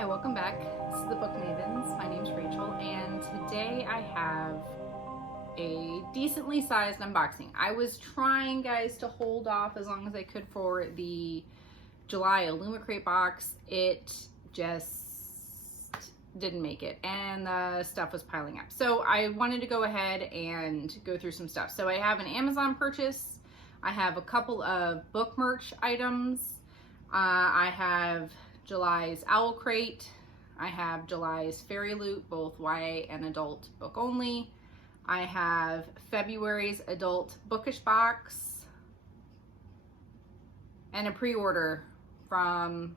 Hi, welcome back. This is the Book Mavens. My name's Rachel, and today I have a decently sized unboxing. I was trying, guys, to hold off as long as I could for the July Illumicrate box. It just didn't make it, and the stuff was piling up. So I wanted to go ahead and go through some stuff. So I have an Amazon purchase. I have a couple of book merch items. I have July's Owl Crate. I have July's Fairyloot, both YA and adult book only. I have February's Adult Bookish Box and a pre-order from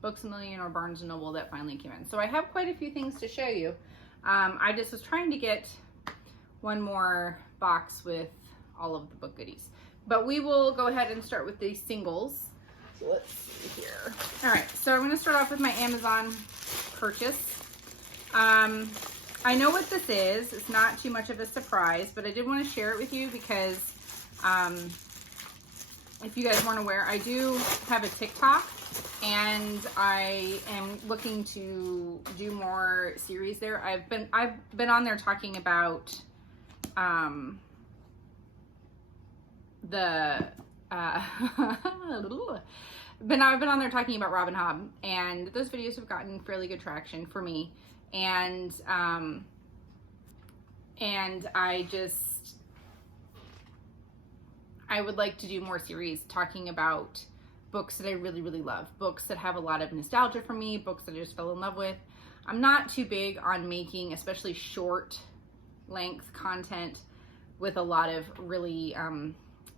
Books A Million or Barnes & Noble that finally came in. So I have quite a few things to show you. I just was trying to get one more box with all of the book goodies. But we will go ahead and start with the singles. So let's see here. All right, so I'm going to start off with my Amazon purchase. I know what this is. It's not too much of a surprise, but I did want to share it with you because if you guys weren't aware, I do have a TikTok, and I am looking to do more series there. I've been on there talking about I've been on there talking about Robin Hobb, and those videos have gotten fairly good traction for me, and I would like to do more series talking about books that I really love, books that have a lot of nostalgia for me, books that I just fell in love with. I'm not too big on making especially short length content with a lot of really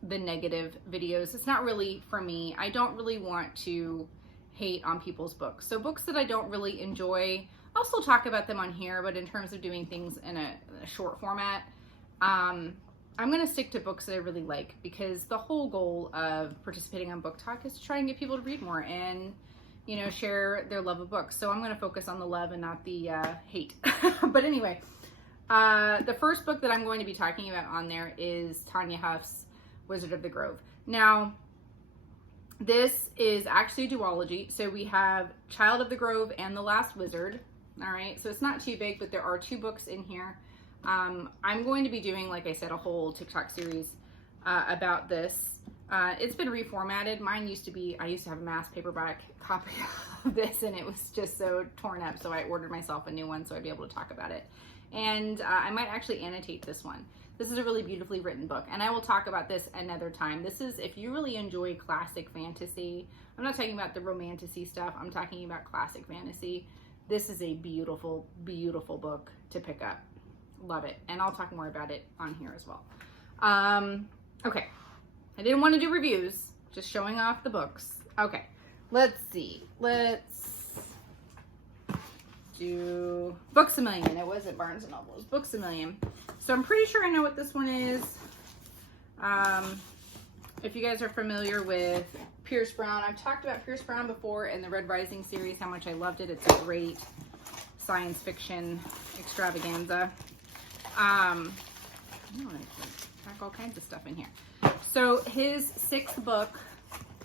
the negative videos. It's not really for me. I don't really want to hate on people's books. So books that I don't really enjoy, I'll still talk about them on here, but in terms of doing things in a short format, I'm going to stick to books that I really like, because the whole goal of participating on Book Talk is to try and get people to read more and, you know, share their love of books. So I'm going to focus on the love and not the hate. But anyway, the first book that I'm going to be talking about on there is Tanya Huff's Wizard of the Grove. Now, this is actually a duology. So we have Child of the Grove and The Last Wizard. All right, so it's not too big, but there are 2 books in here. I'm going to be doing, like I said, a whole TikTok series about this. It's been reformatted. Mine used to be, I used to have a mass paperback copy of this, and it was just so torn up. So I ordered myself a new one so I'd be able to talk about it. And I might actually annotate this one. This is a really beautifully written book, and I will talk about this another time. This is, if you really enjoy classic fantasy, I'm not talking about the romantasy stuff, I'm talking about classic fantasy. This is a beautiful, beautiful book to pick up. Love it. And I'll talk more about it on here as well. Okay. I didn't want to do reviews, just showing off the books. Okay. Let's see. Let's do Books A Million. It wasn't Barnes & Noble. It was Books A Million. So I'm pretty sure I know what this one is. If you guys are familiar with Pierce Brown, I've talked about Pierce Brown before in the Red Rising series, how much I loved it. It's a great science fiction extravaganza. Pack all kinds of stuff in here. So his 6th book,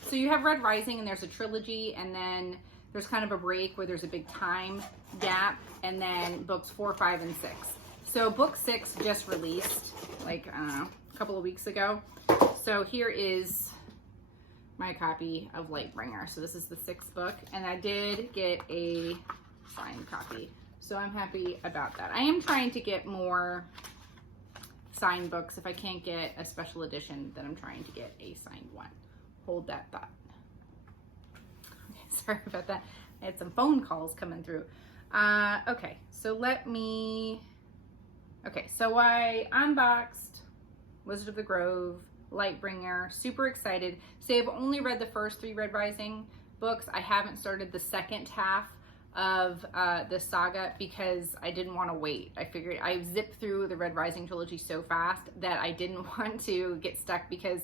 so you have Red Rising, and there's a trilogy, and then there's kind of a break where there's a big time gap, and then books 4, 5, and 6. So book 6 just released, like, I don't know, a couple of weeks ago. So here is my copy of Lightbringer. So this is the 6th book, and I did get a signed copy. So I'm happy about that. I am trying to get more signed books. If I can't get a special edition, then I'm trying to get a signed one. Hold that thought. Okay, sorry about that. I had some phone calls coming through. Okay, so so I unboxed Wizard of the Grove, Lightbringer, super excited. So I've only read the first 3 Red Rising books. I haven't started the second half of the saga because I didn't want to wait. I figured I zipped through the Red Rising trilogy so fast that I didn't want to get stuck, because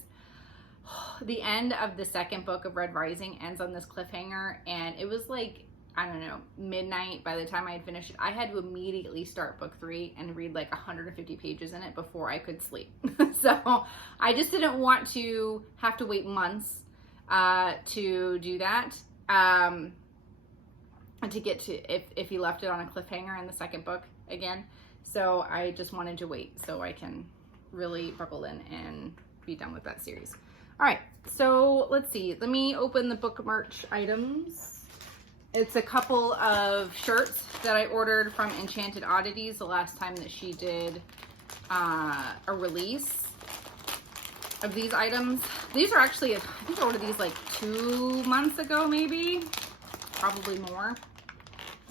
the end of the 2nd book of Red Rising ends on this cliffhanger, and it was like, I don't know, midnight by the time I had finished it. I had to immediately start book 3 and read like 150 pages in it before I could sleep. So I just didn't want to have to wait months to do that. to get to if he left it on a cliffhanger in the second book again. So I just wanted to wait so I can really buckle in and be done with that series. All right, so let's see. Let me open the book merch items. It's a couple of shirts that I ordered from Enchanted Oddities the last time that she did a release of these items. These are actually, I think I ordered these like 2 months ago, maybe, probably more.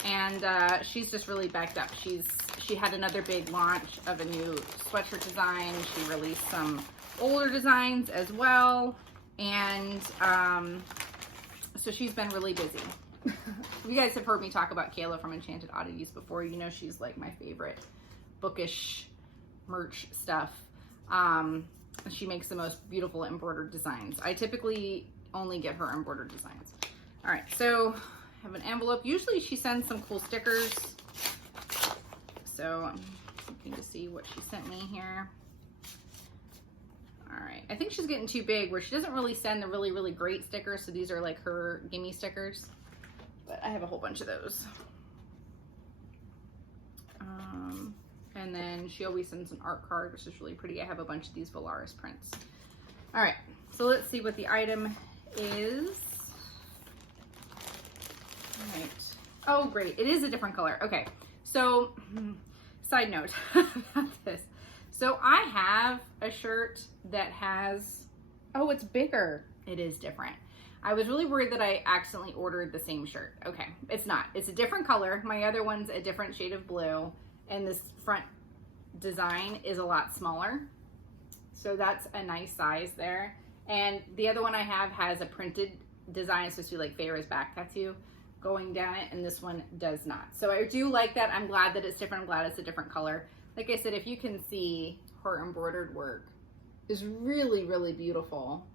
And she's just really backed up. She had another big launch of a new sweatshirt design. She released some older designs as well. And so she's been really busy. You guys have heard me talk about Kayla from Enchanted Oddities before. You know she's like my favorite bookish merch stuff. She makes the most beautiful embroidered designs. I typically only get her embroidered designs. All right, so I have an envelope. Usually she sends some cool stickers. So I'm looking to see what she sent me here. All right, I think she's getting too big where she doesn't really send the really, really great stickers. So these are like her gimme stickers, but I have a whole bunch of those. And then she always sends an art card, which is really pretty. I have a bunch of these Valaris prints. All right, so let's see what the item is. All right. Oh, great. It is a different color. Okay. So, side note about this. So I have a shirt that has, oh, it's bigger. It is different. I was really worried that I accidentally ordered the same shirt. Okay, it's not. It's a different color. My other one's a different shade of blue, and this front design is a lot smaller. So that's a nice size there. And the other one I have has a printed design. It's supposed to be like Feyre's back tattoo going down it, and this one does not. So I do like that. I'm glad that it's different. I'm glad it's a different color. Like I said, if you can see, her embroidered work is really, really beautiful.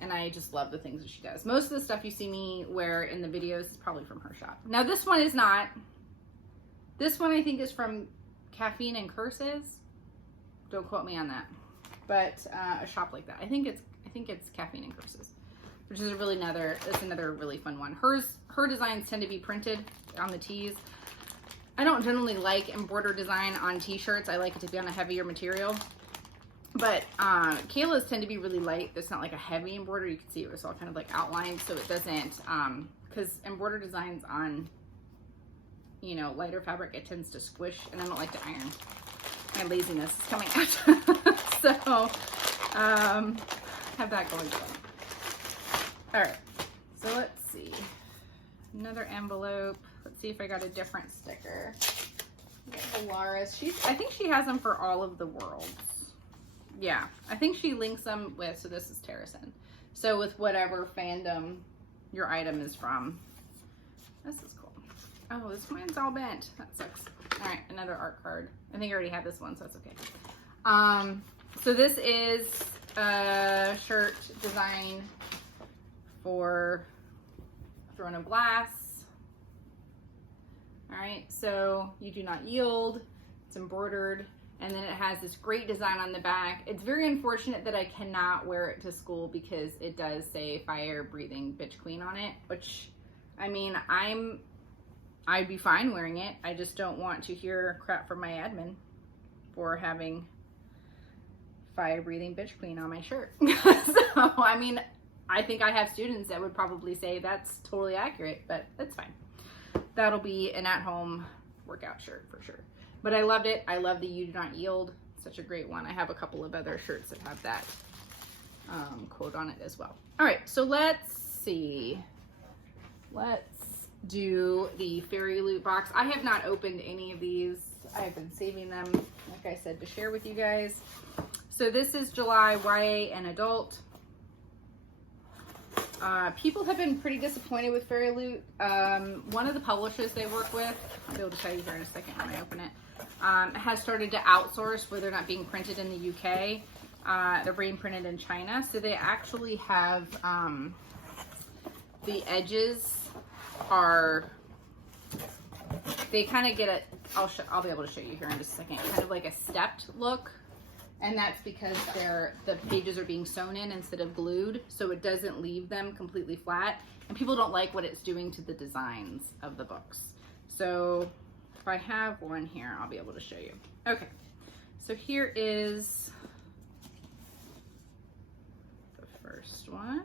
And I just love the things that she does. Most of the stuff you see me wear in the videos is probably from her shop. Now this one is not. This one I think is from Caffeine and Curses. Don't quote me on that. But a shop like that. I think it's Caffeine and Curses, which is another really fun one. Her designs tend to be printed on the tees. I don't generally like embroidered design on t-shirts. I like it to be on a heavier material. But Kayla's tend to be really light. It's not like a heavy embroidery. You can see it was all kind of like outlined, so it doesn't, because embroidered designs on, you know, lighter fabric, it tends to squish, and I don't like to iron. My laziness is coming out. So, have that going for me. All right, so let's see. Another envelope. Let's see if I got a different sticker. Valaris. I think she has them for all of the worlds. Yeah, I think she links them with, so this is Terrasen. So with whatever fandom your item is from. This is cool. Oh, this one's all bent. That sucks. All right, another art card. I think I already have this one, so that's okay. So this is a shirt design for Throne of Glass. All right, so you do not yield. It's embroidered. And then it has this great design on the back. It's very unfortunate that I cannot wear it to school because it does say Fire Breathing Bitch Queen on it, which, I mean, I'd be fine wearing it. I just don't want to hear crap from my admin for having Fire Breathing Bitch Queen on my shirt. So, I mean, I think I have students that would probably say that's totally accurate, but that's fine. That'll be an at-home workout shirt for sure. But I loved it. I love the You Do Not Yield. Such a great one. I have a couple of other shirts that have that quote on it as well. All right, so let's see. Let's do the Fairyloot box. I have not opened any of these. I have been saving them, like I said, to share with you guys. So this is July YA and Adult. People have been pretty disappointed with Fairyloot. One of the publishers they work with, I'll be able to show you here in a second when I open it, has started to outsource where they're not being printed in the UK. They're being printed in China. So they actually have, the edges are, they kind of get a, I'll be able to show you here in just a second, kind of like a stepped look. And that's because the pages are being sewn in instead of glued, so it doesn't leave them completely flat. And people don't like what it's doing to the designs of the books. So if I have one here, I'll be able to show you. Okay, so here is the first one.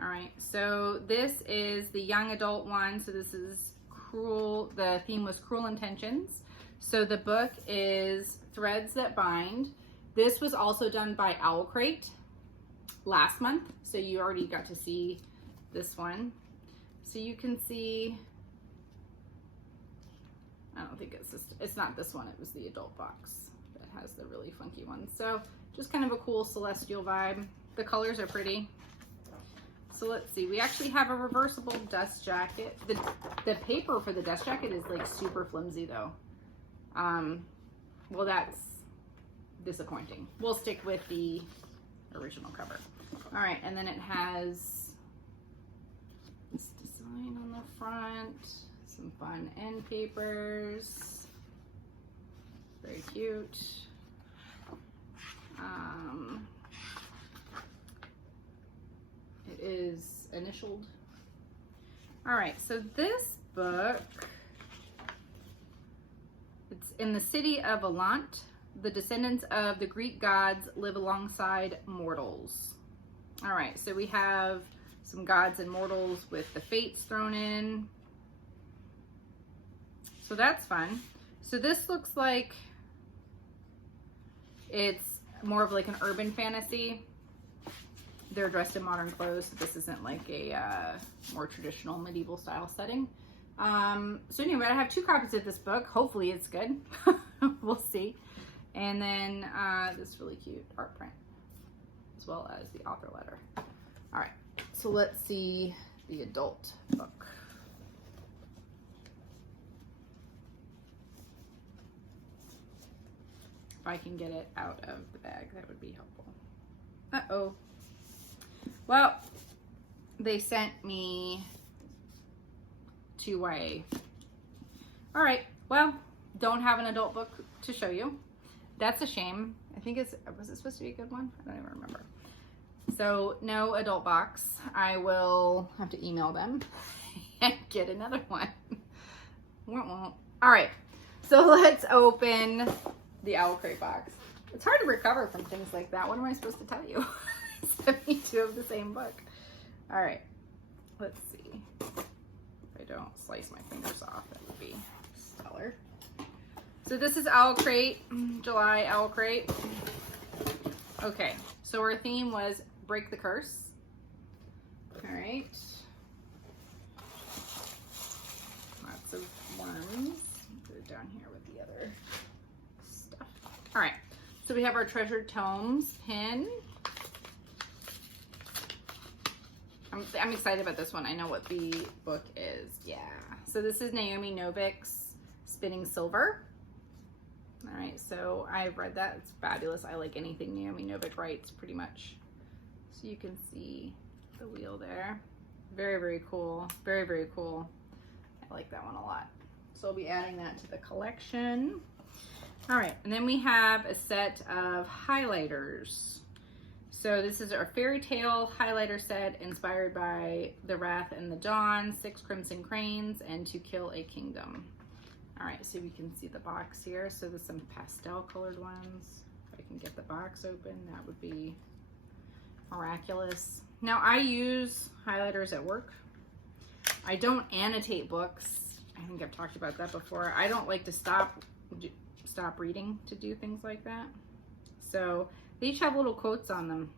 All right, so this is the young adult one. So this is Cruel, the theme was Cruel Intentions. So the book is Threads That Bind. This was also done by Owl Crate last month. So you already got to see this one. So you can see, I don't think it's not this one, it was the adult box that has the really funky one. So just kind of a cool celestial vibe. The colors are pretty. So let's see, we actually have a reversible dust jacket. The paper for the dust jacket is like super flimsy though. Well, that's disappointing. We'll stick with the original cover. All right, and then it has this design on the front, some fun end papers, very cute. It is initialed. All right, so this book, it's in the city of Alant. The descendants of the Greek gods live alongside mortals. All right, so we have some gods and mortals with the fates thrown in. So that's fun. So this looks like it's more of like an urban fantasy. They're dressed in modern clothes, so this isn't like a more traditional medieval style setting. So anyway, I have 2 copies of this book. Hopefully it's good. We'll see. And then this really cute art print, as well as the author letter. All right, so let's see the adult book. If I can get it out of the bag, that would be helpful. Uh-oh. Well, they sent me 2 YA. All right, well, don't have an adult book to show you. That's a shame. I think was it supposed to be a good one? I don't even remember. So no adult box. I will have to email them and get another one. All right, so let's open the Owl Crate box. It's hard to recover from things like that. What am I supposed to tell you? 72 of the same book. All right, let's see. If I don't slice my fingers off, that would be stellar. So this is Owl Crate, July Owl Crate. Okay, so our theme was Break the Curse. All right. Lots of worms. Put it down here with the other stuff. All right, so we have our Treasured Tomes pin. I'm excited about this one. I know what the book is. Yeah. So this is Naomi Novik's Spinning Silver. All right, so I've read that. It's fabulous. I like anything Naomi Novik writes pretty much. So you can see the wheel there. Very, very cool. Very, very cool. I like that one a lot. So I'll be adding that to the collection. All right, and then we have a set of highlighters. So this is our fairy tale highlighter set inspired by The Wrath and the Dawn, 6 Crimson Cranes, and To Kill a Kingdom. All right, so we can see the box here. So there's some pastel colored ones. If I can get the box open, that would be miraculous. Now I use highlighters at work. I don't annotate books. I think I've talked about that before. I don't like to stop reading to do things like that. So they each have little quotes on them.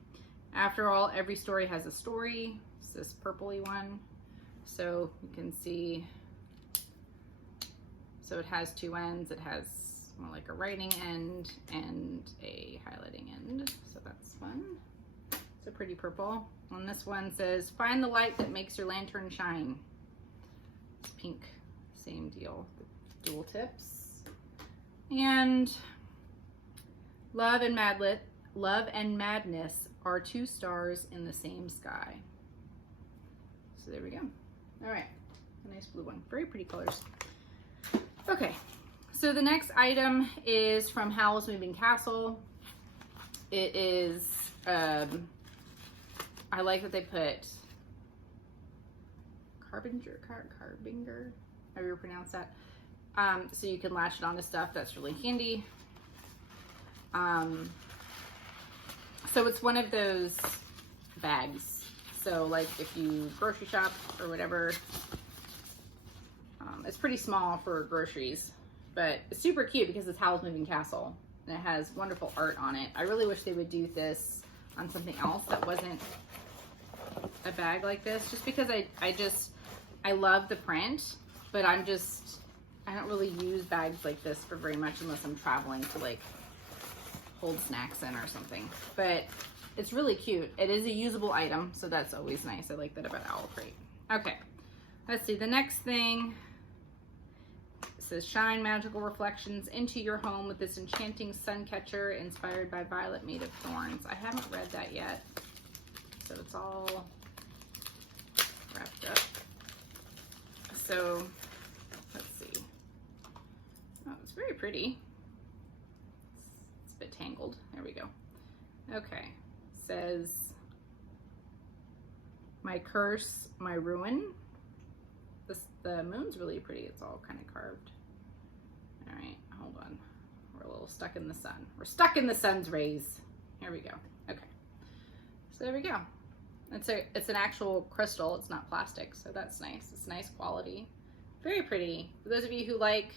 After all, every story has a story. It's this purpley one. So you can see, so it has 2 ends. It has more like a writing end and a highlighting end. So that's fun. It's a pretty purple. And this one says, find the light that makes your lantern shine. It's pink, same deal, dual tips. And love and madness are 2 stars in the same sky. So there we go. All right, a nice blue one. Very pretty colors. Okay, So the next item is from Howl's Moving Castle. It is, I like that they put Carbinger, however you pronounce that. So you can latch it onto stuff. That's really handy. So it's one of those bags. So like if you grocery shop or whatever, it's pretty small for groceries, but it's super cute because it's Howl's Moving Castle and it has wonderful art on it. I really wish they would do this on something else that wasn't a bag like this, just because I love the print, but I don't really use bags like this for very much unless I'm traveling to like hold snacks in or something. But it's really cute. It is a usable item, so that's always nice. I like that about Owl Crate. Okay, let's see. The next thing says shine magical reflections into your home with this enchanting sun catcher inspired by violet made of thorns. I haven't read that yet, so it's all wrapped up. So let's see. Oh, it's very pretty. It's a bit tangled. There we go. Okay. Says my curse, my ruin. The moon's really pretty. It's all kind of carved. All right, hold on. We're a little stuck in the sun. We're stuck in the sun's rays. Here we go. Okay. So there we go. It's an actual crystal. It's not plastic, so that's nice. It's nice quality. Very pretty. For those of you who like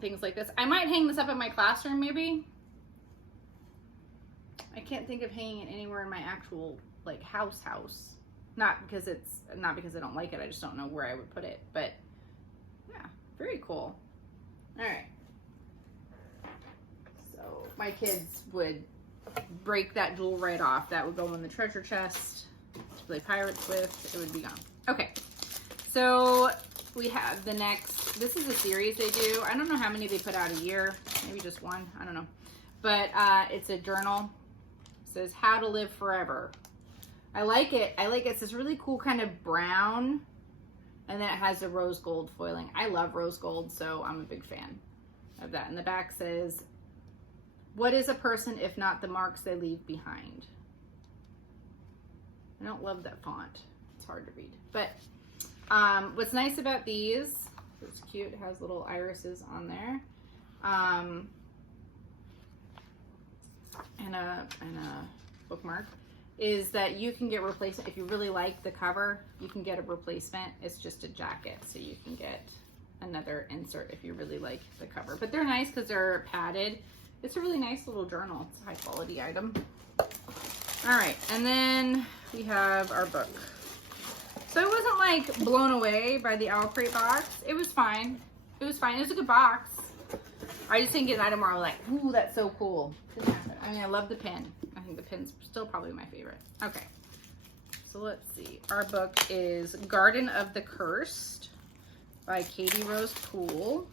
things like this, I might hang this up in my classroom maybe. I can't think of hanging it anywhere in my actual like house. Not because I don't like it. I just don't know where I would put it. But yeah, very cool. All right. So my kids would break that jewel right off. That would go in the treasure chest to play pirates with. It would be gone. Okay. So we have the next. This is a series they do. I don't know how many they put out a year. Maybe just one. I don't know. But it's a journal. Says how to live forever. I like it. It's this really cool kind of brown, and then it has the rose gold foiling. I love rose gold, so I'm a big fan of that. And the back says, what is a person if not the marks they leave behind? I don't love that font. It's hard to read. But what's nice about these, it's cute, it has little irises on there. And a bookmark, is that you can get replacement. If you really like the cover, you can get a replacement. It's just a jacket, so you can get another insert if you really like the cover. But they're nice because they're padded. It's a really nice little journal. It's a high quality item. All right, and then we have our book. So I wasn't like blown away by the Owl Crate box. It was fine. It was fine. It was a good box. I just didn't get an item where I was like, ooh, that's so cool. Didn't happen. I mean, I love the pin. I think the pin's still probably my favorite. Okay, so let's see. Our book is Garden of the Cursed by Katie Rose Poole.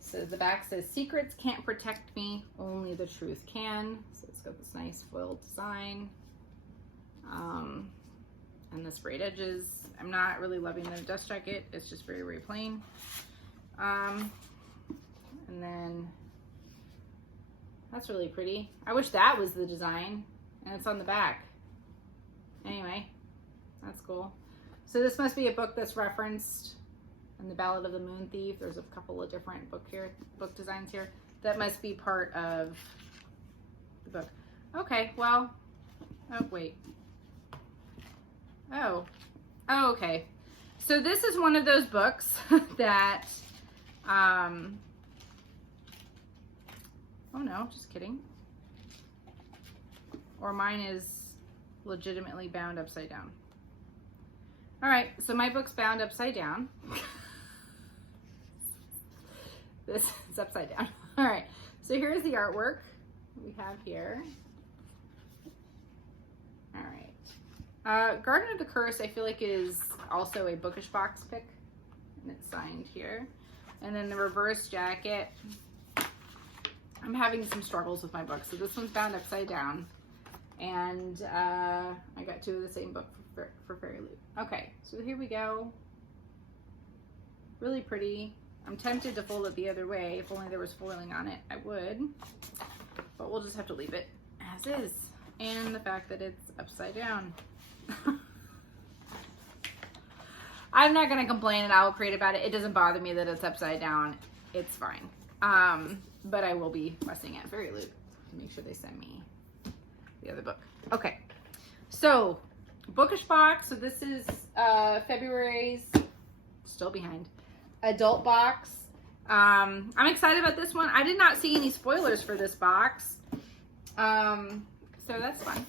So the back says, secrets can't protect me, only the truth can. So it's got this nice foiled design. And the sprayed edges. I'm not really loving the dust jacket. It's just very, very plain. And then that's really pretty. I wish that was the design, and it's on the back. Anyway, that's cool. So this must be a book that's referenced in the Ballad of the Moon Thief. There's a couple of different book designs here. That must be part of the book. Okay, well, oh wait. Oh, okay. So this is one of those books that, oh no, just kidding. Or mine is legitimately bound upside down. All right, so my book's bound upside down. This is upside down. All right, so here's the artwork we have here. All right. Garden of the Curse, I feel like, is also a Bookish Box pick, and it's signed here. And then the reverse jacket. I'm having some struggles with my book, so this one's bound upside down. And I got two of the same book for Fairyloot. Okay, so here we go. Really pretty. I'm tempted to fold it the other way. If only there was foiling on it, I would. But we'll just have to leave it as is. And the fact that it's upside down. I'm not gonna complain and I will create about it. It doesn't bother me that it's upside down. It's fine. But I will be fussing at Fairyloot to make sure they send me the other book. Okay, so Bookish Box. So this is February's, still behind, Adult Box. I'm excited about this one. I did not see any spoilers for this box. So that's fun.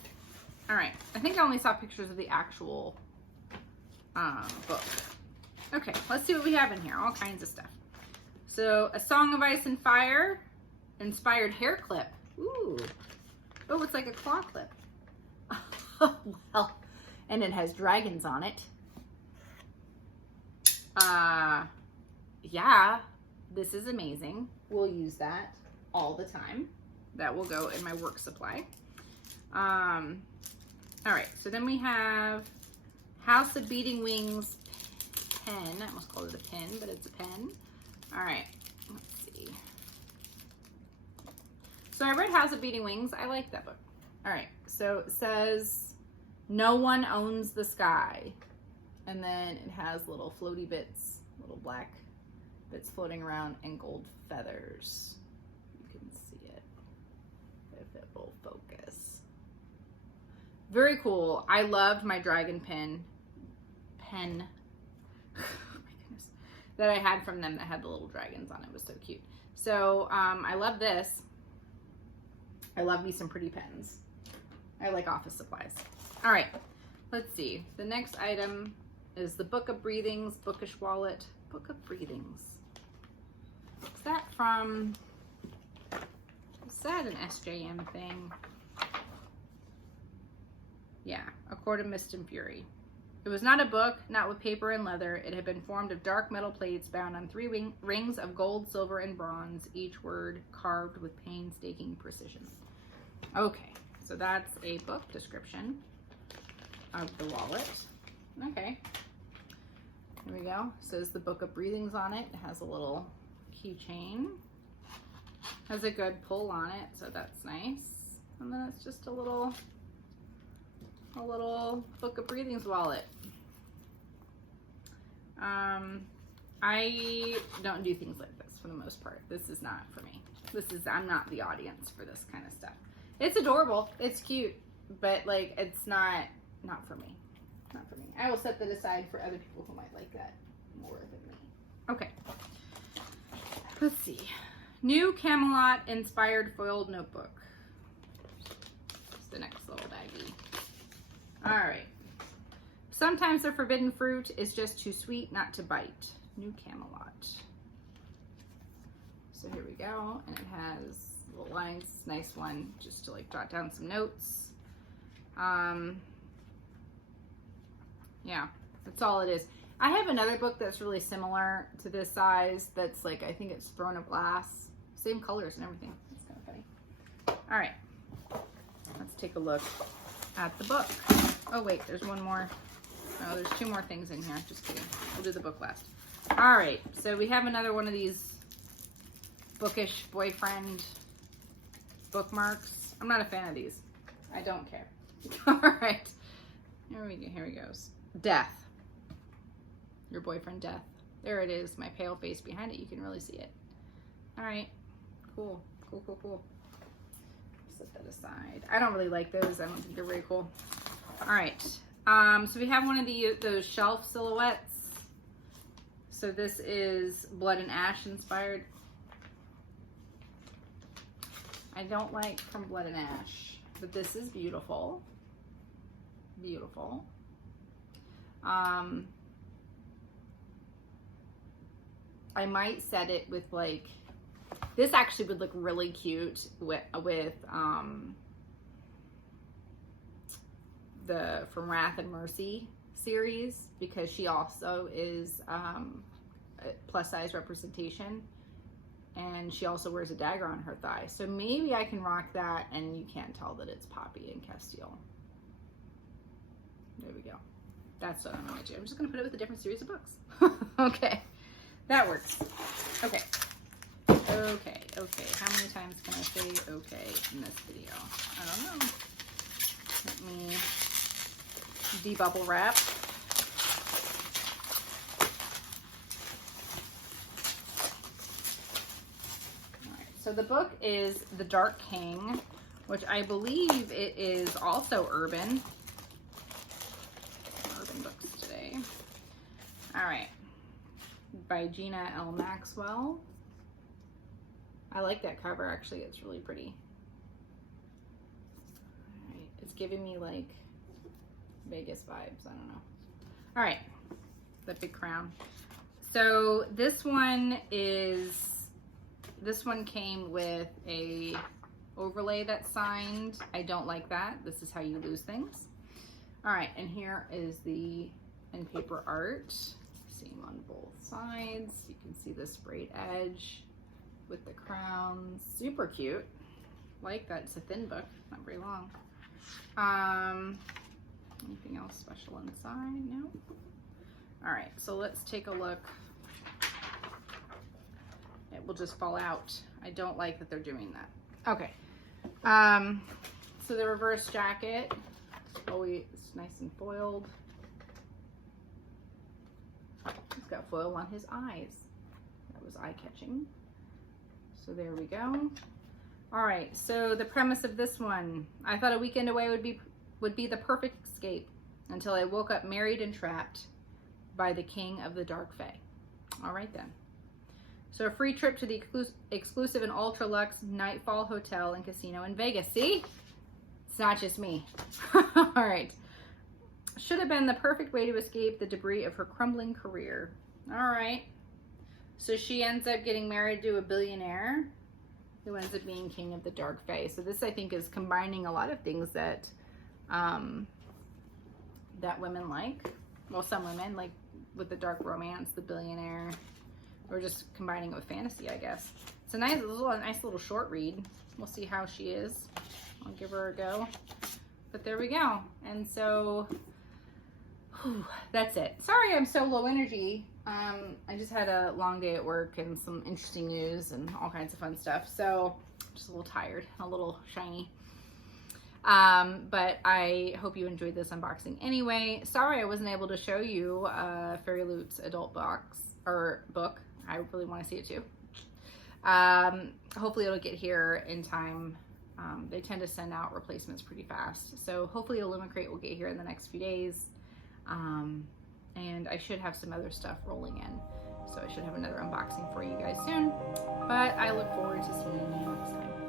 All right, I think I only saw pictures of the actual book. Okay, let's see what we have in here. All kinds of stuff. So, A Song of Ice and Fire, inspired hair clip. Ooh. Oh, it's like a claw clip. Well, and it has dragons on it. Yeah, this is amazing. We'll use that all the time. That will go in my work supply. All right, so then we have House of Beating Wings pen. I almost called it a pin, but it's a pen. All right, let's see. So I read House of Beating Wings. I like that book. All right, so it says, no one owns the sky. And then it has little floaty bits, little black bits floating around and gold feathers. You can see it if it will focus. Very cool. I loved my dragon pen. Oh my goodness, that I had from them that had the little dragons on it. It was so cute. So I love this. I love me some pretty pens. I like office supplies. All right, let's see. The next item is the Book of Breathings, Bookish Wallet. Book of Breathings. Is that from, is that an SJM thing? Yeah, A Court of Mist and Fury. It was not a book, not with paper and leather. It had been formed of dark metal plates bound on 3 rings of gold, silver, and bronze, each word carved with painstaking precision. Okay, so that's a book description of the wallet. Okay, here we go. It says the Book of Breathings on it. It has a little keychain. Has a good pull on it, so that's nice. And then it's just a little Book of Breathings wallet. I don't do things like this for the most part. This is not for me. I'm not the audience for this kind of stuff. It's adorable, it's cute, but like it's not for me. Not for me. I will set that aside for other people who might like that more than me. Okay. Let's see. New Camelot inspired foiled notebook. It's the next little baggie. All right. Sometimes the forbidden fruit is just too sweet not to bite. New Camelot. So here we go. And it has little lines. Nice one just to like jot down some notes. Yeah, that's all it is. I have another book that's really similar to this size. That's like, I think it's Throne of Glass. Same colors and everything. It's kind of funny. All right. Let's take a look at the book. Oh wait, there's one more. Oh, there's 2 more things in here. Just kidding. We'll do the book last. All right, so we have another one of these bookish boyfriend bookmarks. I'm not a fan of these. I don't care. All right, here we go. Here it goes. Death. Your boyfriend, Death. There it is. My pale face behind it. You can really see it. All right, cool, cool, cool, cool. Set that aside. I don't really like those. I don't think they're very cool. All right. So we have one of those shelf silhouettes. So this is Blood and Ash inspired. I don't like from Blood and Ash, but this is beautiful. Beautiful. I might set it with like, this actually would look really cute with the From Wrath and Mercy series, because she also is a plus size representation, and she also wears a dagger on her thigh. So maybe I can rock that and you can't tell that it's Poppy and Castile. There we go. That's what I'm going to do. I'm just going to put it with a different series of books. Okay. That works. Okay. Okay, okay. How many times can I say okay in this video? I don't know. Let me de-bubble wrap. Alright, so the book is The Dark King, which I believe it is also urban. Urban books today. Alright. By Gina L. Maxwell. I like that cover, actually. It's really pretty. All right. It's giving me like Vegas vibes. I don't know. All right. The big crown. So this one came with a overlay that's signed. I don't like that. This is how you lose things. All right. And here is the in paper art. Same on both sides. You can see the sprayed edge with the crowns. Super cute. Like that. It's a thin book, not very long. Anything else special inside? No. All right, so let's take a look. It will just fall out. I don't like that they're doing that. Okay. So the reverse jacket, always nice and foiled. He's got foil on his eyes. That was eye-catching. So there we go. All right, so the premise of this one, I thought a weekend away would be the perfect escape until I woke up married and trapped by the king of the dark fae. All right then. So a free trip to the exclusive and ultra luxe Nightfall Hotel and Casino in Vegas. See? It's not just me. All right. Should have been the perfect way to escape the debris of her crumbling career. All right. So she ends up getting married to a billionaire who ends up being king of the dark fae. So this, I think, is combining a lot of things that that women like. Well, some women like with the dark romance, the billionaire. We're just combining it with fantasy, I guess. It's a nice little short read. We'll see how she is. I'll give her a go. But there we go. And so that's it. Sorry I'm so low energy. I just had a long day at work and some interesting news and all kinds of fun stuff. So just a little tired, a little shiny. But I hope you enjoyed this unboxing anyway. Sorry I wasn't able to show you Fairyloot's adult box or book. I really want to see it too. Hopefully it'll get here in time. They tend to send out replacements pretty fast. So hopefully Illumicrate will get here in the next few days. And I should have some other stuff rolling in. So I should have another unboxing for you guys soon. But I look forward to seeing you next time.